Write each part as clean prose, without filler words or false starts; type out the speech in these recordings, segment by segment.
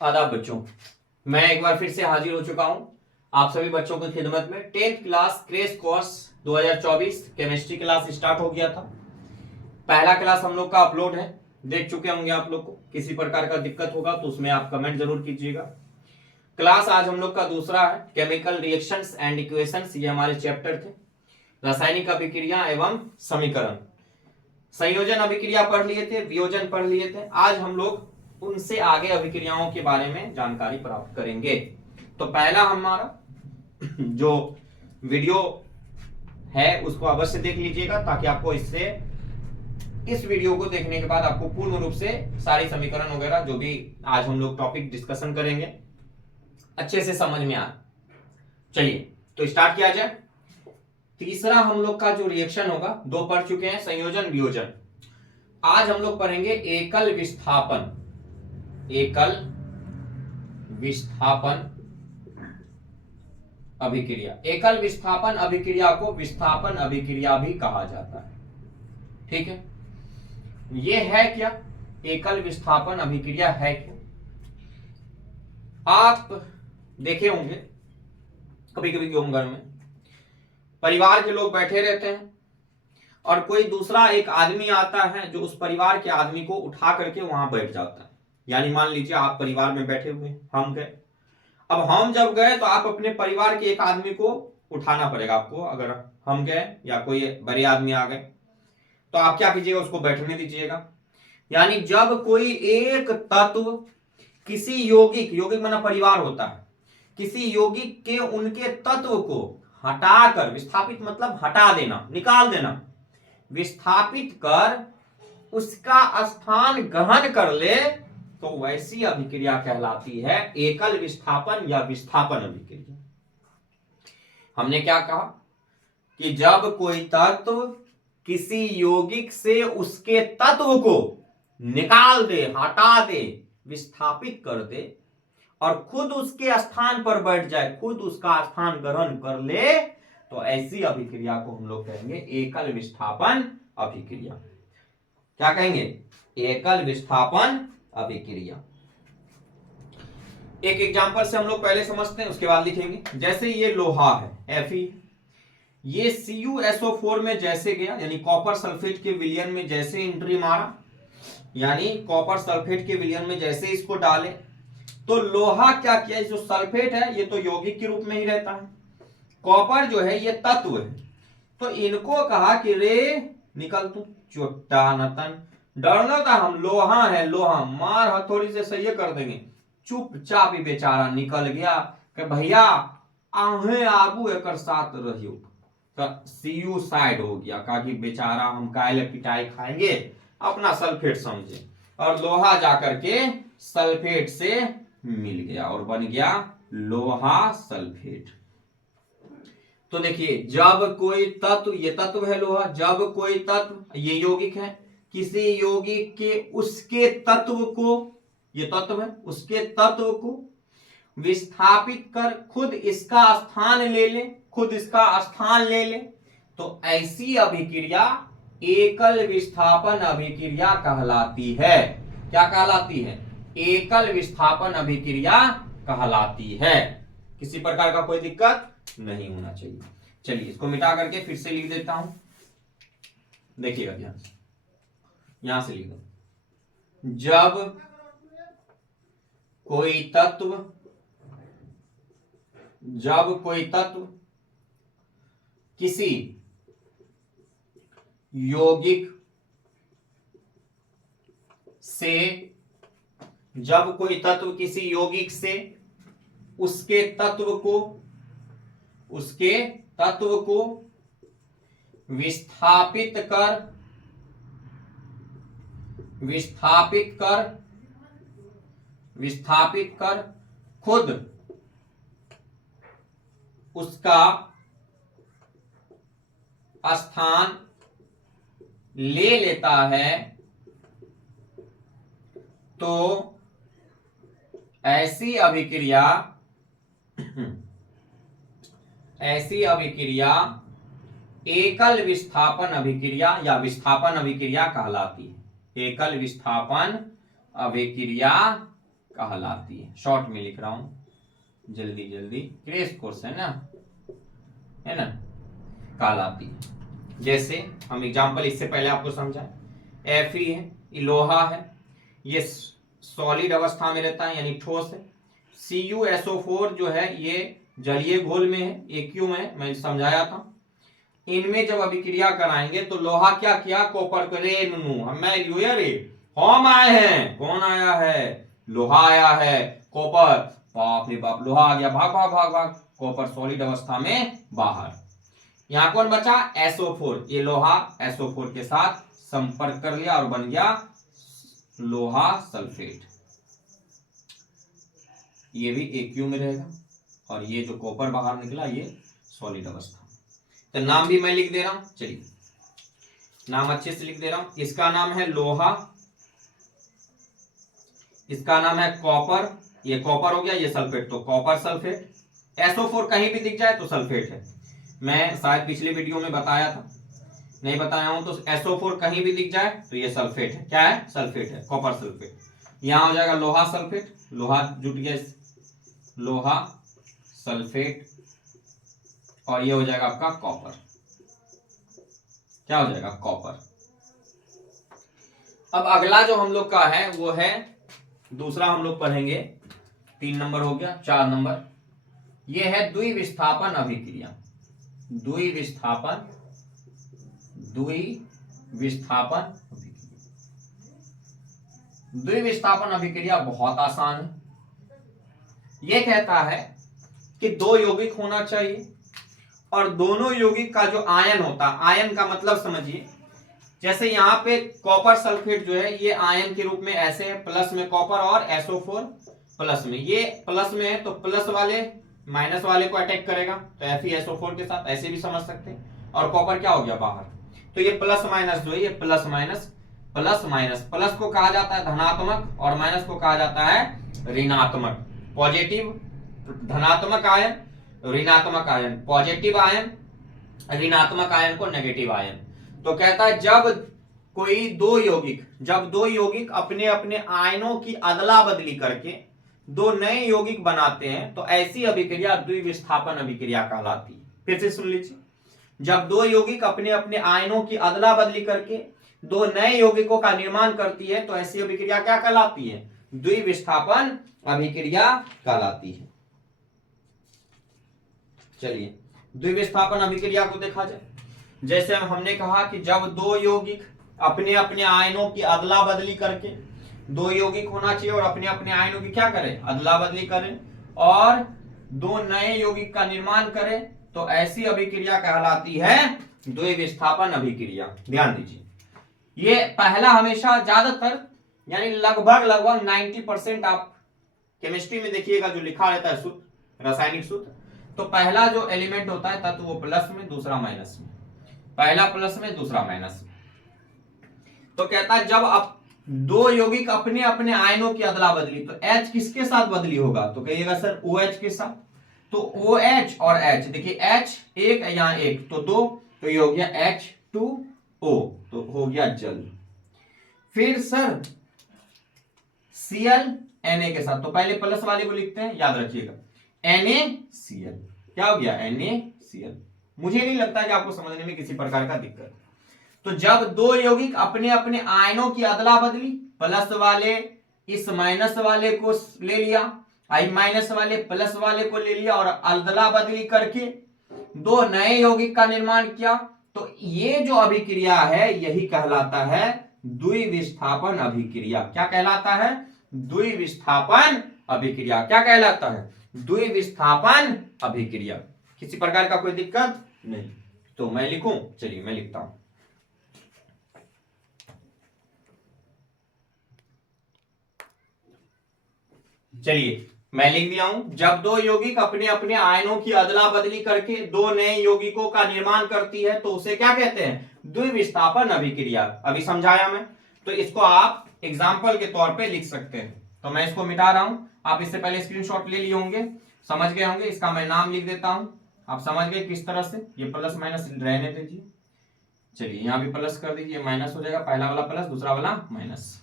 आदाब बच्चों, मैं एक बार फिर से हाजिर हो चुका हूं आप सभी बच्चों की खिदमत में। 10th class crash course 2024 chemistry class start हो गया था। पहला क्लास हम लोग का अपलोड है, देख चुके होंगे आप लोग को। किसी प्रकार का दिक्कत होगा तो उसमें आप कमेंट जरूर कीजिएगा। क्लास आज हम लोग का दूसरा है, केमिकल रिएक्शंस एंड इक्वेशंस। ये हमारे चैप्टर थे, रासायनिक अभिक्रिया एवं समीकरण। संयोजन अभिक्रिया पढ़ लिए थे, वियोजन पढ़ लिए थे। आज हम लोग उनसे आगे अभिक्रियाओं के बारे में जानकारी प्राप्त करेंगे। तो पहला हमारा जो वीडियो है उसको अवश्य देख लीजिएगा, ताकि आपको इससे इस वीडियो को देखने के बाद आपको पूर्ण रूप से सारी समीकरण वगैरह जो भी आज हम लोग टॉपिक डिस्कशन करेंगे अच्छे से समझ में आ। चलिए तो स्टार्ट किया जाए। तीसरा हम लोग का जो रिएक्शन होगा, दो पढ़ चुके हैं, संयोजन वियोजन। आज हम लोग पढ़ेंगे एकल विस्थापन। एकल विस्थापन अभिक्रिया। एकल विस्थापन अभिक्रिया को विस्थापन अभिक्रिया भी कहा जाता है। ठीक है, यह है क्या? एकल विस्थापन अभिक्रिया है क्या? आप देखे होंगे कभी कभी क्यों घर में परिवार के लोग बैठे रहते हैं और कोई दूसरा एक आदमी आता है जो उस परिवार के आदमी को उठा करके वहां बैठ जाता है। यानी मान लीजिए आप परिवार में बैठे हुए, हम गए। अब हम जब गए तो आप अपने परिवार के एक आदमी को उठाना पड़ेगा आपको। अगर हम गए या कोई बड़े आदमी आ गए तो आप क्या कीजिएगा? उसको बैठने दीजिएगा। यानी जब कोई एक तत्व किसी यौगिक, यौगिक माना परिवार होता है, किसी यौगिक के उनके तत्व को हटाकर, विस्थापित मतलब हटा देना, निकाल देना, विस्थापित कर उसका स्थान ग्रहण कर ले, तो वैसी अभिक्रिया कहलाती है एकल विस्थापन या विस्थापन अभिक्रिया। हमने क्या कहा कि जब कोई तत्व किसी यौगिक से उसके तत्व को निकाल दे, हटा दे, विस्थापित कर दे और खुद उसके स्थान पर बैठ जाए, खुद उसका स्थान ग्रहण कर ले, तो ऐसी अभिक्रिया को हम लोग कहेंगे एकल विस्थापन अभिक्रिया। क्या कहेंगे? एकल विस्थापन अभिक्रिया। एक एग्जांपल से हम लोग पहले समझते हैं, उसके बाद लिखेंगे। जैसे ये लोहा है Fe, ये CuSO4 में जैसे गया, यानी कॉपर सल्फेट के विलयन में जैसे एंट्री मारा, यानी कॉपर सल्फेट के विलयन में जैसे इसको डाले, तो लोहा क्या किया? जो सल्फेट है ये तो यौगिक के रूप में ही रहता है, कॉपर जो है ये तत्व है। तो इनको कहा कि रे निकल तू चुट्टा नतन। डरना था हम, लोहा है, लोहा मार हथौड़ी से सही कर देंगे। चुपचाप ही बेचारा निकल गया कि भैया आहे आबू एक साथ रहियो। तो सीयू साइड हो गया, कहा कि बेचारा हम कायल पिटाई खाएंगे, अपना सल्फेट समझे। और लोहा जाकर के सल्फेट से मिल गया और बन गया लोहा सल्फेट। तो देखिए, जब कोई तत्व, ये तत्व है लोहा, जब कोई तत्व, ये यौगिक है, किसी यौगिक के उसके तत्व को, ये तत्व है, उसके तत्व को विस्थापित कर खुद इसका स्थान ले ले, खुद इसका स्थान ले ले, तो ऐसी अभिक्रिया एकल विस्थापन अभिक्रिया कहलाती है। क्या कहलाती है? एकल विस्थापन अभिक्रिया कहलाती है। किसी प्रकार का कोई दिक्कत नहीं होना चाहिए। चलिए इसको मिटा करके फिर से लिख देता हूं, देखिएगा ध्यान से। यहां से लिख दो। जब कोई तत्व, जब कोई तत्व किसी यौगिक से, जब कोई तत्व किसी यौगिक से उसके तत्व को, उसके तत्व को विस्थापित कर, विस्थापित कर, विस्थापित कर खुद उसका स्थान ले लेता है, तो ऐसी अभिक्रिया, ऐसी अभिक्रिया एकल विस्थापन अभिक्रिया या विस्थापन अभिक्रिया कहलाती है। एकल विस्थापन अभिक्रिया कहलाती है। शॉर्ट में लिख रहा हूं, जल्दी जल्दी, क्रैश कोर्स है ना, कहलाती है। जैसे हम एग्जांपल इससे पहले आपको समझाएं, Fe है, ये लोहा है, ये सॉलिड अवस्था में रहता है यानी ठोस है। CuSO4 जो है ये जलीय घोल में है, एक्यू में मैं समझाया था। इनमें जब अभिक्रिया कराएंगे तो लोहा क्या किया, कॉपर को, रे नुनू मैं लियो रे, हम आए हैं, कौन आया है, लोहा आया है, कॉपर, बाप रे बाप, लोहा आ गया, भाग भाग भाग भाग, कॉपर सॉलिड अवस्था में बाहर। यहां कौन बचा, SO4, ये लोहा SO4 के साथ संपर्क कर लिया और बन गया लोहा सल्फेट। ये भी एक्यू में रहेगा और ये जो कॉपर बाहर निकला ये सॉलिड अवस्था। तो नाम भी मैं लिख दे रहा हूं, चलिए नाम अच्छे से लिख दे रहा हूं। इसका नाम है लोहा, इसका नाम है कॉपर, ये कॉपर हो गया, ये सल्फेट, तो कॉपर सल्फेट। SO4 कहीं भी दिख जाए तो सल्फेट है, मैं शायद पिछले वीडियो में बताया था, नहीं बताया हूं तो SO4 कहीं भी दिख जाए तो ये सल्फेट है, क्या है, सल्फेट है, कॉपर सल्फेट। यहां हो जाएगा लोहा सल्फेट, लोहा जुट गया, लोहा सल्फेट, और ये हो जाएगा आपका कॉपर, क्या हो जाएगा, कॉपर। अब अगला जो हम लोग का है वो है दूसरा, हम लोग पढ़ेंगे, 3 नंबर हो गया, 4 नंबर, ये है द्विविस्थापन अभिक्रिया। द्विविस्थापन द्विविस्थापन अभिक्रिया बहुत आसान है। यह कहता है कि 2 यौगिक होना चाहिए और दोनों यौगिक का जो आयन होता है, आयन का मतलब समझिए, जैसे यहाँ पे कॉपर सल्फेट जो है ये आयन के रूप में ऐसे है, प्लस में कॉपर और SO4 प्लस में, ये प्लस में है तो प्लस वाले माइनस वाले को अटैक करेगा, तो FeSO4 के साथ, ऐसे भी समझ सकते हैं। और कॉपर क्या हो गया, बाहर, तो ये प्लस माइनस जो है ये plus minus, plus minus, plus को कहा जाता है धनात्मक और माइनस को कहा जाता है ऋणात्मक। पॉजिटिव धनात्मक आयन, ऋणात्मक आयन, पॉजिटिव आयन, ऋणात्मक आयन को नेगेटिव आयन। तो कहता है जब दो यौगिक अपने अपने आयनों की अदला बदली करके 2 नए यौगिक बनाते हैं तो ऐसी अभिक्रिया द्विविस्थापन अभिक्रिया कहलाती है। फिर से सुन लीजिए, जब 2 यौगिक अपने अपने आयनों की अदला बदली करके 2 नए यौगिकों का निर्माण करती है तो ऐसी अभिक्रिया क्या कहलाती है, द्विविस्थापन अभिक्रिया कहलाती है। चलिए द्विविस्थापन अभिक्रिया को देखा जाए, जैसे हमने कहा कि जब 2 यौगिक अपने अपने आयनों की अदला बदली करके, 2 यौगिक होना चाहिए और अपने अपने आयनों की क्या करें, अदला बदली करें और 2 नए यौगिक का निर्माण करें तो ऐसी अभिक्रिया कहलाती है द्विविस्थापन अभिक्रिया। ध्यान दीजिए, ये पहला हमेशा ज्यादातर यानी लगभग 90% आप केमिस्ट्री में देखिएगा जो लिखा रहता है सूत्र, रासायनिक सूत्र, तो पहला जो एलिमेंट होता है तत्व वो प्लस में, दूसरा माइनस में, पहला प्लस में, दूसरा माइनस में। तो कहता है जब आप 2 यौगिक अपने अपने आयनों की अदला बदली, तो H किसके साथ बदली होगा, तो कहिएगा सर OH के साथ, तो OH और H, देखिए H एक, यहां एक, तो 2, तो ये हो गया H2O, तो हो गया जल। फिर सर Cl Na के साथ, तो पहले प्लस वाले को लिखते हैं, याद रखिएगा NaCl, क्या हो गया, NaCl। मुझे नहीं लगता कि आपको समझने में किसी प्रकार का दिक्कत। तो जब 2 यौगिक अपने अपने आयनों की अदला बदली, प्लस वाले इस माइनस वाले को ले लिया, आई माइनस वाले प्लस वाले को ले लिया और अदला बदली करके 2 नए यौगिक का निर्माण किया, तो ये जो अभिक्रिया है यही कहलाता है द्विविस्थापन अभिक्रिया। क्या कहलाता है, द्विविस्थापन अभिक्रिया। क्या कहलाता है, द्विविस्थापन अभिक्रिया। किसी प्रकार का कोई दिक्कत नहीं। तो मैं लिखूं, चलिए मैं लिखता हूं, चलिए मैं लिख दिया हूं, जब 2 यौगिक अपने अपने आयनों की अदला बदली करके 2 नए यौगिकों का निर्माण करती है तो उसे क्या कहते हैं, द्विविस्थापन अभिक्रिया। अभी समझाया मैं, तो इसको आप एग्जाम्पल के तौर पे लिख सकते हैं। तो मैं इसको मिटा रहा हूं, आप इससे पहले स्क्रीनशॉट ले लिए होंगे, समझ गए होंगे। इसका मैं नाम लिख देता हूं, आप समझ गए किस तरह से। ये प्लस माइनस रहने दीजिए, चलिए यहां भी प्लस कर दीजिए, माइनस हो जाएगा, पहला वाला प्लस, दूसरा वाला माइनस।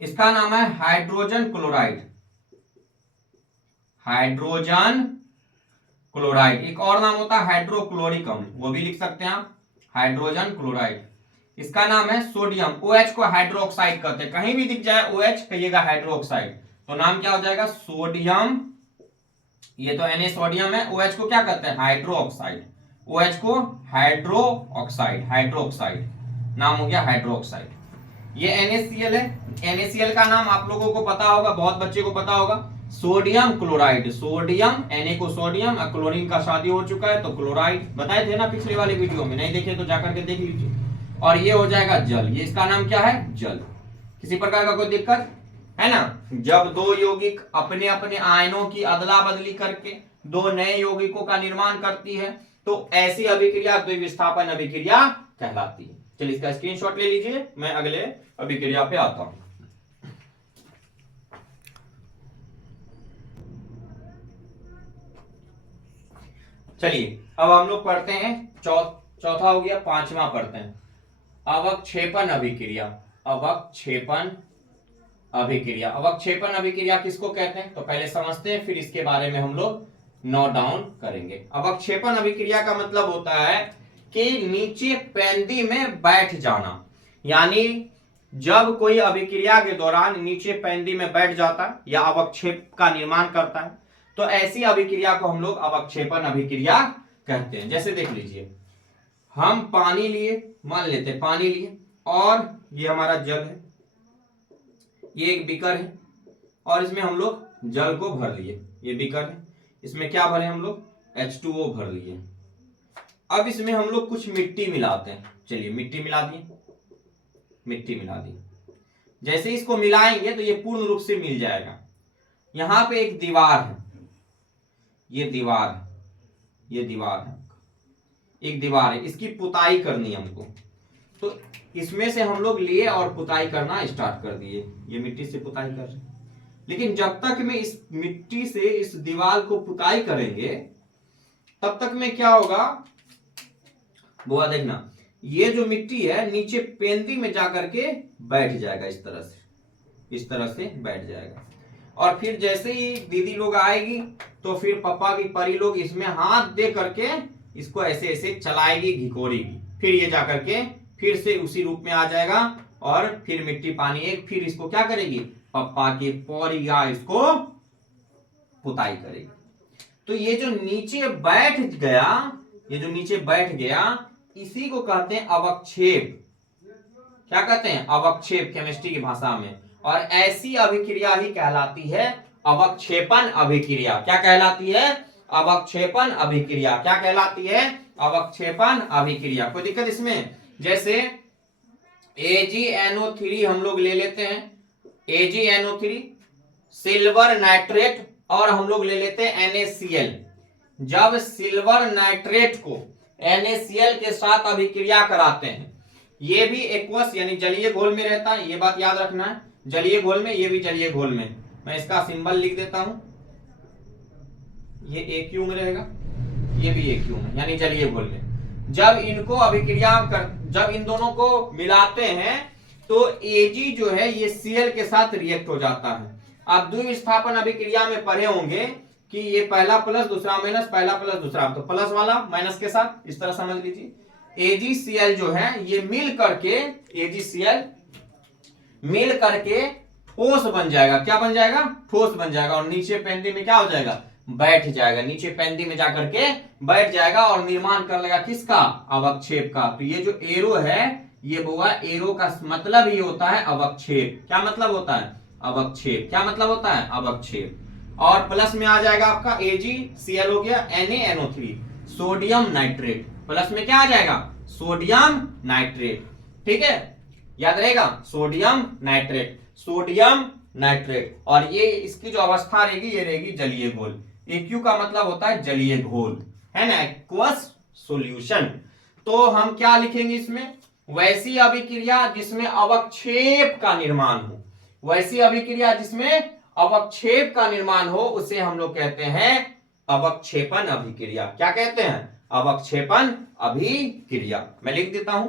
इसका नाम है हाइड्रोजन क्लोराइड। Hydrogen chloride. एक और नाम होता है हाइड्रोक्लोरिक अम्ल, वो भी लिख सकते हैं आप, हाइड्रोजन क्लोराइड। इसका नाम है सोडियम। OH को हाइड्रोक्साइड कहते हैं, कहीं भी दिख जाए OH कहिएगा हाइड्रोक्साइड, तो नाम क्या हो जाएगा, सोडियम। ये तो Na सोडियम है, OH को क्या कहते हैं, हाइड्रोक्साइड। OH को हाइड्रोक्साइड, हाइड्रोक्साइड नाम हो गया हाइड्रोक्साइड। ये NaCl है। NaCl का नाम आप लोगों को पता होगा, बहुत बच्चे को पता होगा, सोडियम क्लोराइड। सोडियम, Na को सोडियम, क्लोरीन का शादी हो चुका है तो क्लोराइड, बताए थे ना पिछले वाले वीडियो में, नहीं देखे तो जाकर के देख लीजिए। और ये हो जाएगा जल, ये इसका नाम क्या है, जल। किसी प्रकार का कोई दिक्कत है ना। जब दो यौगिक अपने अपने आयनों की अदला बदली करके दो नए यौगिकों का निर्माण करती है तो ऐसी अभिक्रिया द्विविस्थापन अभिक्रिया कहलाती है। चलिए इसका स्क्रीनशॉट ले लीजिए, मैं अगले अभिक्रिया पे आता हूं। चलिए अब हम लोग पढ़ते हैं चौथा हो गया, पांचवा पढ़ते हैं, अवक्षेपण अभिक्रिया। अवक्षेपण अभिक्रिया। अवक्षेपण अभिक्रिया किसको कहते हैं तो पहले समझते हैं, फिर इसके बारे में हम लोग नोट डाउन करेंगे। अवक्षेपण अभिक्रिया का मतलब होता है कि नीचे पेंदी में बैठ जाना, यानी जब कोई अभिक्रिया के दौरान नीचे पेंदी में बैठ जाता है या अवक्षेप का निर्माण करता है तो ऐसी अभिक्रिया को हम लोग अवक्षेपण अभिक्रिया कहते हैं। जैसे देख लीजिए, हम पानी लिए, मान लेते हैं पानी लिए और ये हमारा जल है, ये एक बीकर है और इसमें हम लोग जल को भर लिए, ये बीकर है, इसमें क्या भरे हम लोग, H2O भर लिए। अब इसमें हम लोग कुछ मिट्टी मिलाते हैं, चलिए मिट्टी मिला दिए, मिट्टी मिला दी। जैसे इसको मिलाएंगे तो ये पूर्ण रूप से मिल जाएगा। यहां पे एक दीवार है, ये दीवार है, ये दीवार है, एक दीवार है, इसकी पुताई करनी है हमको, तो इसमें से हम लोग लिए और पुताई करना स्टार्ट कर दिए, ये मिट्टी से पुताई कर रहे। लेकिन जब तक में इस मिट्टी से इस दीवार को पुताई करेंगे तब तक में क्या होगा, बुआ देखना, ये जो मिट्टी है नीचे पेंदी में जाकर के बैठ जाएगा, इस तरह से, इस तरह से बैठ जाएगा। और फिर जैसे ही दीदी लोग आएगी तो फिर पापा की परी लोग इसमें हाथ दे करके इसको ऐसे ऐसे चलाएगी, घिकोड़ेगी, फिर ये जाकर के फिर से उसी रूप में आ जाएगा और फिर मिट्टी पानी एक, फिर इसको क्या करेगी, पप्पा की पौरिया इसको पुताई करेगी। तो ये जो नीचे बैठ गया, ये जो नीचे बैठ गया इसी को कहते हैं अवक्षेप। क्या कहते हैं, अवक्षेप, केमिस्ट्री की भाषा में। और ऐसी अभिक्रिया ही कहलाती है अवक्षेपण अभिक्रिया। क्या कहलाती है, अवक्षेपण अभिक्रिया। क्या कहलाती है, अवक्षेपण अभिक्रिया। कोई दिक्कत इसमें, जैसे AgNO3 हम लोग ले लेते हैं, AgNO3, सिल्वर नाइट्रेट, और हम लोग ले लेते हैं NaCl। जब सिल्वर नाइट्रेट को NaCl के साथ अभिक्रिया कराते हैं, ये भी एक्वस यानी जलीय घोल में रहता है, ये बात याद रखना है, जलीय घोल में, ये भी जलीय घोल में। मैं इसका सिंबल लिख देता हूं, ये AQ में रहेगा, ये भी AQ में, यानी जलीय घोल में। जब इनको अभिक्रिया कर, जब इन दोनों को मिलाते हैं तो Ag जो है ये Cl के साथ रिएक्ट हो जाता है। आप द्विविस्थापन अभिक्रिया में पढ़े होंगे कि ये पहला प्लस दूसरा माइनस, पहला प्लस दूसरा, तो प्लस वाला माइनस के साथ, इस तरह समझ लीजिए। AgCl जो है ये मिल करके, AgCl मिल करके ठोस बन जाएगा। क्या बन जाएगा, ठोस बन जाएगा, और नीचे पेंदी में क्या हो जाएगा, बैठ जाएगा, नीचे पेंदी में जाकर के बैठ जाएगा और निर्माण कर लेगा किसका, अवक्षेप का। तो ये जो एरो है, ये बुआ एरो का मतलब ही होता है अवक्षेप। क्या मतलब होता है, अवक्षेप। क्या मतलब होता है, अवक्षेप। और प्लस में आ जाएगा आपका AgCl हो गया, NaNO3, सोडियम नाइट्रेट, प्लस में क्या आ जाएगा, सोडियम नाइट्रेट। ठीक है, याद रहेगा, सोडियम नाइट्रेट, सोडियम नाइट्रेट। और ये इसकी जो अवस्था रहेगी ये रहेगी जलीय घोल। AQ का मतलब होता है जलीय घोल, है ना, एक्वस सॉल्यूशन। तो हम क्या लिखेंगे इसमें, वैसी अभिक्रिया जिसमें अवक्षेप का निर्माण हो, वैसी अभिक्रिया जिसमें अवक्षेप का निर्माण हो उसे हम लोग कहते हैं अवक्षेपण अभिक्रिया। क्या कहते हैं, अवक्षेपण अभिक्रिया। मैं लिख देता हूं,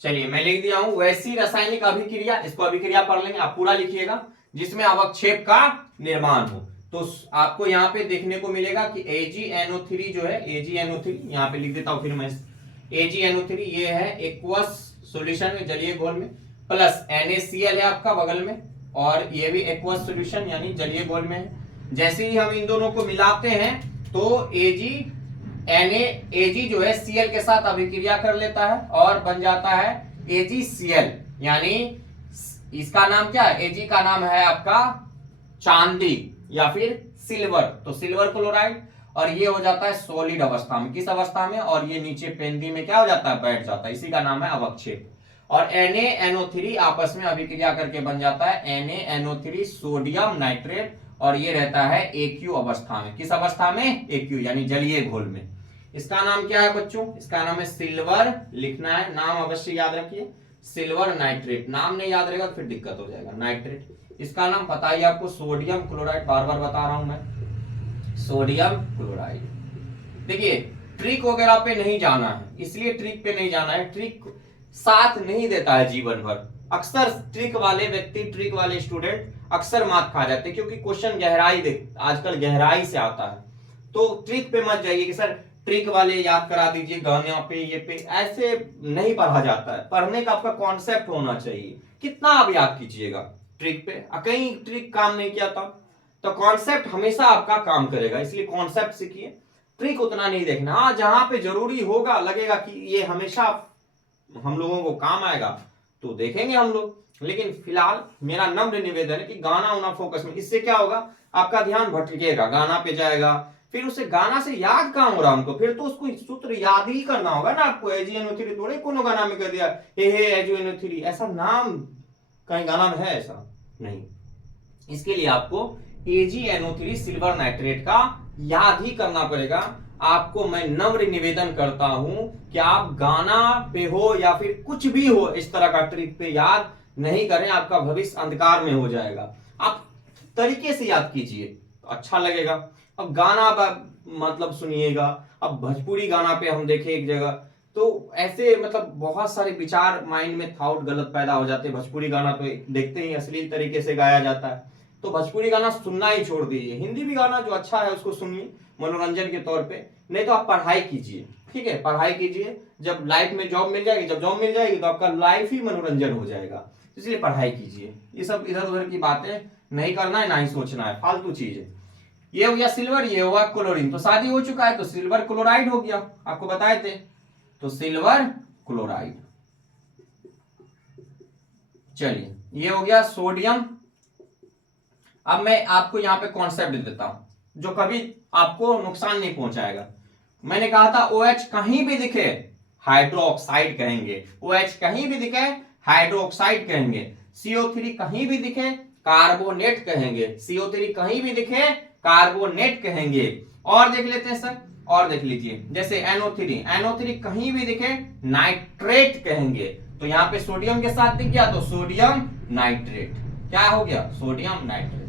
चलिए मैं लिख दिया हूं, वैसी रासायनिक अभिक्रिया, इसको अभिक्रिया पढ़ लेंगे, आप पूरा लिखिएगा, जिसमें अवक्षेप का निर्माण हो। तो आपको यहाँ पे देखने को मिलेगा कि AgNO3 जो है, AgNO3 यहाँ पे लिख देता हूं फिर मैं, AgNO3 ये है एक्वस सॉल्यूशन में, जलीय घोल में, प्लस NaCl है आपका बगल में, और ये भी एक्वस सॉल्यूशन यानी जलीय घोल में है। जैसे ही हम इन दोनों को मिलाते हैं तो Ag जो है Cl के साथ अभिक्रिया कर लेता है और बन जाता है AgCl, यानी इसका नाम क्या है, Ag का नाम है आपका चांदी या फिर सिल्वर, तो सिल्वर क्लोराइड, और ये हो जाता है सॉलिड अवस्था में, किस अवस्था में, और ये नीचे पेंदी में क्या हो जाता है, बैठ जाता है, इसी का नाम है अवक्षेप। और NaNO3 आपस में अभिक्रिया करके बन जाता है NaNO3 सोडियम नाइट्रेट, और ये रहता है AQ अवस्था में, किस अवस्था में, AQ यानी जलीय घोल में। इसका नाम क्या है बच्चों, इसका नाम है सिल्वर, लिखना है, नाम अवश्य याद रखिए, सिल्वर नाइट्रेट, नाम नहीं याद रहेगा तो फिर दिक्कत हो जाएगा, नाइट्रेट। इसका नाम पता ही आपको सोडियम क्लोराइड, बार बार बता रहा हूं मैं, सोडियम क्लोराइड। देखिए ट्रिक वगैरह पे नहीं जाना है, इसलिए ट्रिक पे नहीं जाना है, ट्रिक साथ नहीं देता है जीवन भर। अक्सर ट्रिक वाले व्यक्ति, ट्रिक वाले स्टूडेंट अक्सर मात खा जाते हैं, क्योंकि क्वेश्चन गहराई देख आजकल गहराई से आता है। तो ट्रिक पे मत जाइए कि सर ट्रिक वाले याद करा दीजिए गाने पे, ये पे, ऐसे नहीं पढ़ा जाता है। पढ़ने का आपका कॉन्सेप्ट होना चाहिए, कितना आप याद कीजिएगा ट्रिक पे, कहीं ट्रिक काम नहीं किया था तो कॉन्सेप्ट हमेशा आपका काम करेगा, इसलिए कॉन्सेप्ट सीखिए, ट्रिक उतना नहीं देखना। हाँ जहां पे जरूरी होगा, लगेगा कि ये हमेशा हम लोगों को काम आएगा तो देखेंगे हम लोग, लेकिन फिलहाल मेरा नम्र निवेदन है कि गाना होना फोकस में, इससे क्या होगा, आपका ध्यान भटकेगा, गाना पे जाएगा, फिर उसे गाना से याद कहां हो रहा हमको, फिर तो उसको सूत्र याद ही करना होगा ना आपको। AgNO3 थोड़े कोनो गाना में कर दिया AgNO3, ऐसा नाम कहीं गाना में है, ऐसा नहीं। इसके लिए आपको AgNO3 सिल्वर नाइट्रेट का याद ही करना पड़ेगा। आपको मैं नम्र निवेदन करता हूं कि आप गाना पे हो या फिर कुछ भी हो, इस तरह का ट्रिक पे याद नहीं करें, आपका भविष्य अंधकार में हो जाएगा। आप तरीके से याद कीजिए तो अच्छा लगेगा। अब गाना मतलब सुनिएगा, अब भोजपुरी गाना पे हम देखें एक जगह, तो ऐसे मतलब बहुत सारे विचार माइंड में थॉट गलत पैदा हो जाते हैं। भोजपुरी गाना तो देखते ही अश्लील तरीके से गाया जाता है, तो भोजपुरी गाना सुनना ही छोड़ दीजिए। हिंदी भी गाना जो अच्छा है उसको सुनिए मनोरंजन के तौर पे, नहीं तो आप पढ़ाई कीजिए, ठीक है, पढ़ाई कीजिए। जब लाइफ में जॉब मिल जाएगी, जब जॉब मिल जाएगी तो आपका लाइफ ही मनोरंजन हो जाएगा, इसलिए पढ़ाई कीजिए। ये सब इधर उधर की बातें नहीं करना है, ना ही सोचना है, फालतू चीज है। ये हो गया सिल्वर, ये हुआ क्लोरीन, तो शादी हो चुका है तो सिल्वर क्लोराइड हो गया, आपको बताए थे, तो सिल्वर क्लोराइड। चलिए ये हो गया सोडियम। अब मैं आपको यहां पे कॉन्सेप्ट दे देता हूं जो कभी आपको नुकसान नहीं पहुंचाएगा। मैंने कहा था OH कहीं भी दिखे हाइड्रोक्साइड कहेंगे, OH कहीं भी दिखे हाइड्रोक्साइड कहेंगे, CO3 कहीं भी दिखे कार्बोनेट कहेंगे, CO3 कहीं भी दिखे कार्बोनेट कहेंगे। और देख लेते हैं सर, और देख लीजिए, जैसे NO3 कहीं भी दिखे नाइट्रेट कहेंगे, तो यहां पे सोडियम के साथ दिख गया तो सोडियम नाइट्रेट, क्या हो गया, सोडियम नाइट्रेट।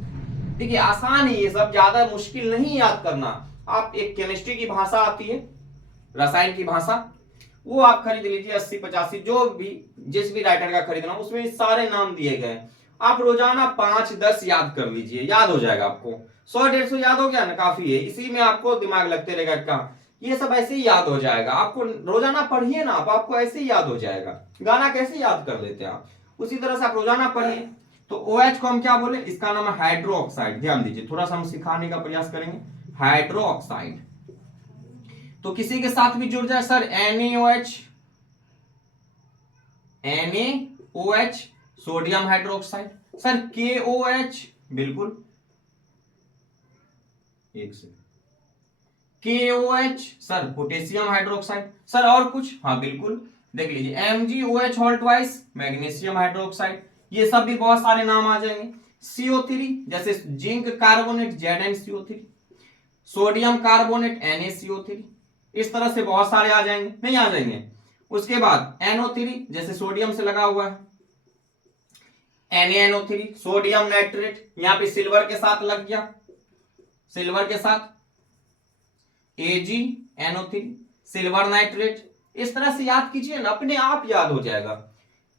देखिए आसान है ये सब, ज्यादा मुश्किल नहीं याद करना। आप एक केमिस्ट्री की भाषा आती है, रसायन की भाषा, वो आप खरीद लीजिए 80-85, जो भी जिस भी राइटर का खरीदना, उसमें सारे नाम दिए गए। आप रोजाना 5-10 याद कर लीजिए, याद हो जाएगा आपको। 100-150 याद हो गया ना, काफी है, इसी में आपको दिमाग लगते रहेगा का ये सब ऐसे ही याद हो जाएगा। आपको रोजाना पढ़िए ना आप, आपको ऐसे ही याद हो जाएगा। गाना कैसे याद कर लेते हैं आप, उसी तरह से आप रोजाना पढ़िए। तो OH को हम क्या बोले, इसका नाम है हाइड्रोक्साइड, ध्यान दीजिए, थोड़ा सा हम सिखाने का प्रयास करेंगे। हाइड्रोक्साइड तो किसी के साथ भी जुड़ जाए sir, NaOH sodium hydroxide, sir KOH, बिल्कुल एक से KOH sir potassium hydroxide, sir और कुछ, हाँ बिल्कुल देख लीजिए MgOH whole twice magnesium hydroxide, ये सब भी बहुत सारे नाम आ जाएंगे। CO3 जैसे zinc carbonate ZnCO3, sodium carbonate NaCO3, इस तरह से बहुत सारे आ जाएंगे, नहीं आ जाएंगे। उसके बाद NO3 जैसे सोडियम से लगा हुआ है NaNO3 सोडियम नाइट्रेट, यहां पे सिल्वर के साथ लग गया, सिल्वर के साथ AgNO3 सिल्वर नाइट्रेट, इस तरह से याद कीजिए ना, अपने आप याद हो जाएगा।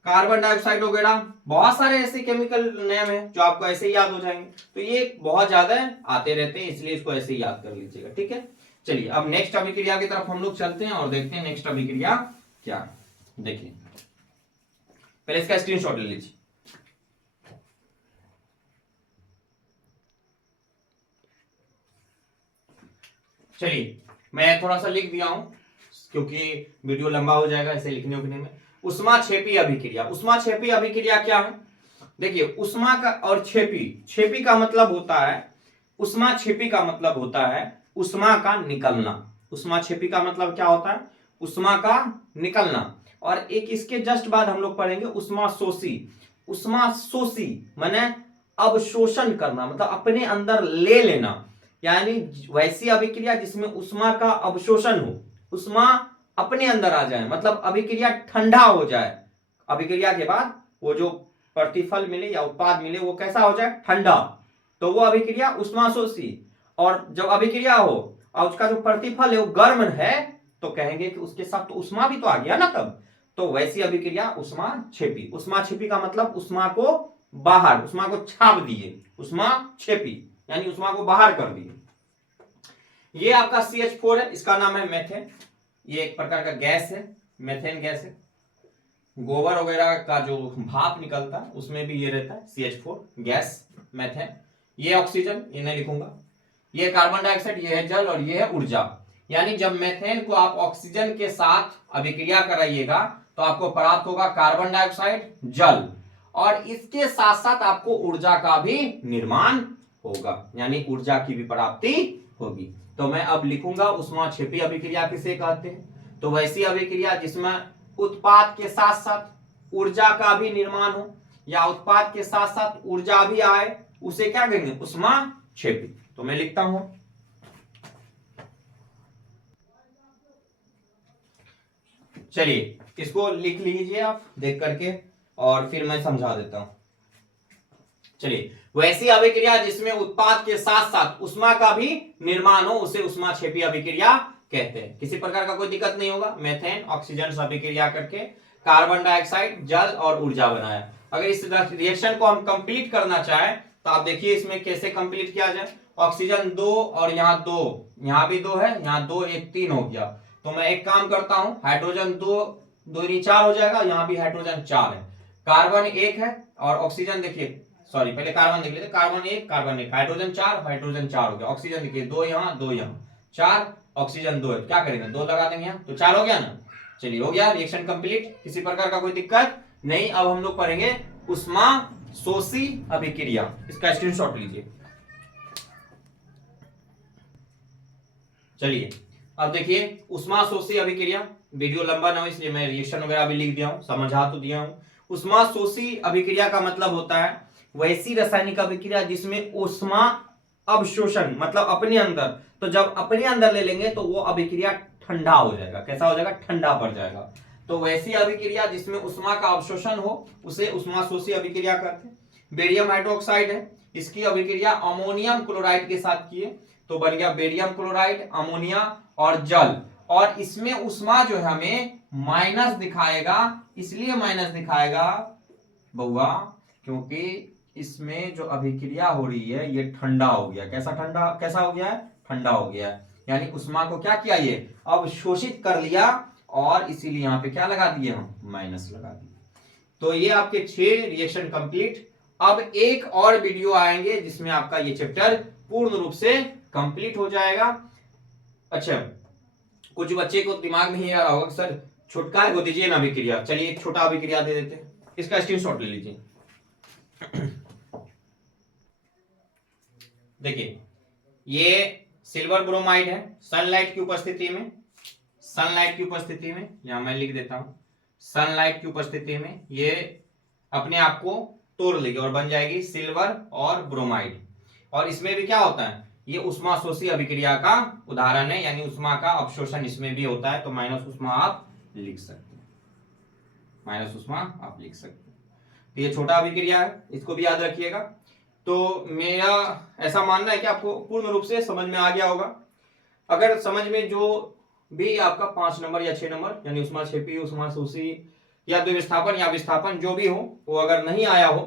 कार्बन डाइऑक्साइड वगैरह बहुत सारे ऐसे केमिकल नेम है जो आपको ऐसे ही याद हो जाएंगे। तो ये बहुत ज्यादा आते रहते हैं, इसलिए इसको ऐसे ही याद कर लीजिएगा, ठीक है। चलिए अब नेक्स्ट अभिक्रिया की तरफ हम लोग चलते हैं और देखते हैं नेक्स्ट अभिक्रिया क्या है। देखिए पहले इसका स्क्रीनशॉट ले लीजिए। चलिए मैं थोड़ा सा लिख दिया हूं क्योंकि वीडियो लंबा हो जाएगा ऐसे लिखने उखने में। उष्माक्षेपी अभिक्रिया, उष्माक्षेपी अभिक्रिया क्या है? देखिए उष्मा का और क्षेपी, क्षेपी का मतलब होता है, उष्माक्षेपी का मतलब होता है उष्मा का निकलना। उष्माक्षेपी का मतलब क्या होता है? उष्मा का निकलना। और एक इसके जस्ट बाद हम लोग पढ़ेंगे उष्माशोषी। उष्माशोषी माने अवशोषण करना, मतलब अपने अंदर ले लेना, यानी वैसी अभिक्रिया जिसमें उष्मा का अवशोषण हो, उष्मा अपने अंदर आ जाए, मतलब अभिक्रिया ठंडा हो जाए। अभिक्रिया के बाद वो जो प्रतिफल मिले या उत्पाद मिले वो कैसा हो जाए? ठंडा। तो वो अभिक्रिया उष्माशोषी। और जब अभिक्रिया हो और उसका जो प्रतिफल है वो गर्म है तो कहेंगे कि उसके साथ तो उष्मा भी तो आ गया ना तब। तो वैसी अभिक्रिया उष्माक्षेपी। उष्माक्षेपी का मतलब उष्मा को बाहर, उष्मा को छाप दिए, उष्माक्षेपी यानी उष्मा को बाहर कर दिए। ये आपका CH4 है, इसका नाम है मेथेन। ये एक प्रकार का गैस है, मेथेन गैस है। गोबर वगैरह का जो भाप निकलता है उसमें भी ये रहता है CH4 गैस, मेथेन। ये ऑक्सीजन, ये नहीं लिखूंगा। ये कार्बन डाइऑक्साइड, ये है जल और ये है ऊर्जा। यानी जब मेथेन को आप ऑक्सीजन के साथ अभिक्रिया कराइएगा तो आपको प्राप्त होगा कार्बन डाइऑक्साइड, जल, और इसके साथ साथ आपको ऊर्जा का भी निर्माण होगा, यानी ऊर्जा की भी प्राप्ति होगी। तो मैं अब लिखूंगा उष्माक्षेपी अभिक्रिया किसे कहते हैं? तो वैसी अभिक्रिया जिसमें उत्पाद के साथ साथ ऊर्जा का भी निर्माण हो या उत्पाद के साथ साथ ऊर्जा भी आए, उसे क्या कहेंगे? उष्माक्षेपी। तो मैं लिखता हूं, चलिए इसको लिख लीजिए आप देख करके और फिर मैं समझा देता हूं। चलिए वैसी अभिक्रिया जिसमें उत्पाद के साथ साथ उष्मा का भी निर्माण हो उसे उष्माक्षेपी अभिक्रिया कहते हैं। किसी प्रकार का कोई दिक्कत नहीं होगा। मेथेन ऑक्सीजन से अभिक्रिया करके कार्बन डाइऑक्साइड, जल और ऊर्जा बनाया। अगर इस रिएक्शन को हम कंप्लीट करना चाहें तो आप देखिए इसमें कैसे कंप्लीट किया जाए। ऑक्सीजन 2 और यहाँ 2, यहाँ भी 2 है, यहाँ 2, 1, 3 हो गया। तो मैं एक काम करता हूं, हाइड्रोजन 2 2 4 हो जाएगा, यहाँ भी हाइड्रोजन 4 है, कार्बन 1 है और ऑक्सीजन देखिए, सॉरी पहले कार्बन देख लेते, कार्बन 1 कार्बन 1, हाइड्रोजन 4 हाइड्रोजन 4 हो गया। ऑक्सीजन देखिए 2 यहाँ 2 यहाँ 4, ऑक्सीजन 2 है, क्या करेंगे 2 लगा देंगे यहाँ, तो 4 हो गया ना। चलिए हो गया रिएक्शन कंप्लीट, किसी प्रकार का कोई दिक्कत नहीं। अब हम लोग पढ़ेंगे उष्माशोषी अभिक्रिया, इसका स्क्रीनशॉट लीजिए। चलिए अब देखिए उष्माशोषी अभिक्रिया, वीडियो लंबा ना हो इसलिए मैं रिएक्शन वगैरह भी लिख दिया हूं, समझा तो दिया हूं। उष्माशोषी अभिक्रिया का मतलब होता है वैसी रासायनिक अभिक्रिया जिसमें उष्मा अवशोषण, मतलब अपने अंदर, तो जब अपने अंदर ले लेंगे तो वो अभिक्रिया ठंडा हो जाएगा। कैसा हो जाएगा? ठंडा पड़ जाएगा। तो वैसी अभिक्रिया जिसमें उष्मा का अवशोषण हो उसे उष्माशोषी अभिक्रिया कहते हैं। बेरियम हाइड्रोक्साइड है, इसकी अभिक्रिया अमोनियम क्लोराइड के साथ किए तो बन गया बेरियम क्लोराइड, अमोनिया और जल। और इसमें उष्मा जो है हमें माइनस दिखाएगा, इसलिए माइनस दिखाएगा बउआ क्योंकि इसमें जो अभिक्रिया हो रही है ये ठंडा हो गया। कैसा ठंडा, कैसा हो गया है? ठंडा हो गया है, यानी उष्मा को क्या किया? ये अवशोषित कर लिया और इसीलिए यहां पे क्या लगा दिए हम? माइनस लगा दिए। तो ये आपके 6 रिएक्शन कंप्लीट। अब एक और वीडियो आएंगे जिसमें आपका ये चैप्टर पूर्ण रूप से कंप्लीट हो जाएगा। अच्छा कुछ बच्चे को दिमाग में ही आ रहा होगा सर छुटकारे को दीजिए ना अभिक्रिया, चलिए एक छोटा अभिक्रिया दे देते हैं, इसका स्क्रीनशॉट ले लीजिए। देखिए ये सिल्वर ब्रोमाइड है, सनलाइट की उपस्थिति में, सनलाइट की उपस्थिति में, यहां मैं लिख देता हूं, सनलाइट की उपस्थिति में ये अपने आप को तोड़ लेगी और बन जाएगी सिल्वर और ब्रोमाइड। और इसमें भी क्या होता है? ये उष्माशोषी अभिक्रिया का उदाहरण है, यानी उष्मा का अवशोषण इसमें भी होता है। तो माइनस उष्मा आप लिख सकते हैं, माइनस उष्मा आप लिख सकते हैं। तो ये छोटा अभिक्रिया है, इसको भी याद रखिएगा। तो मेरा ऐसा मानना है कि आपको पूर्ण रूप से समझ में आ गया होगा। अगर समझ में जो भी आपका 5 नंबर या 6 नंबर, यानी उष्मा क्षेपी, उष्मा शोषी या द्विविस्थापन या विस्थापन जो भी हो, वो अगर नहीं आया हो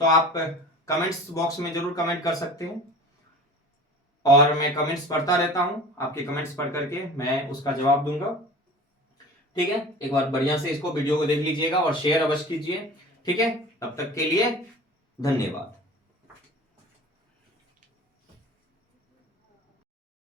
तो आप कमेंट्स बॉक्स में जरूर कमेंट कर सकते हैं, और मैं कमेंट्स पढ़ता रहता हूं, आपके कमेंट्स पढ़ करके मैं उसका जवाब दूंगा। ठीक है, एक बार बढ़िया से इसको वीडियो को देख लीजिएगा और शेयर अवश्य कीजिए। ठीक है, तब तक के लिए धन्यवाद।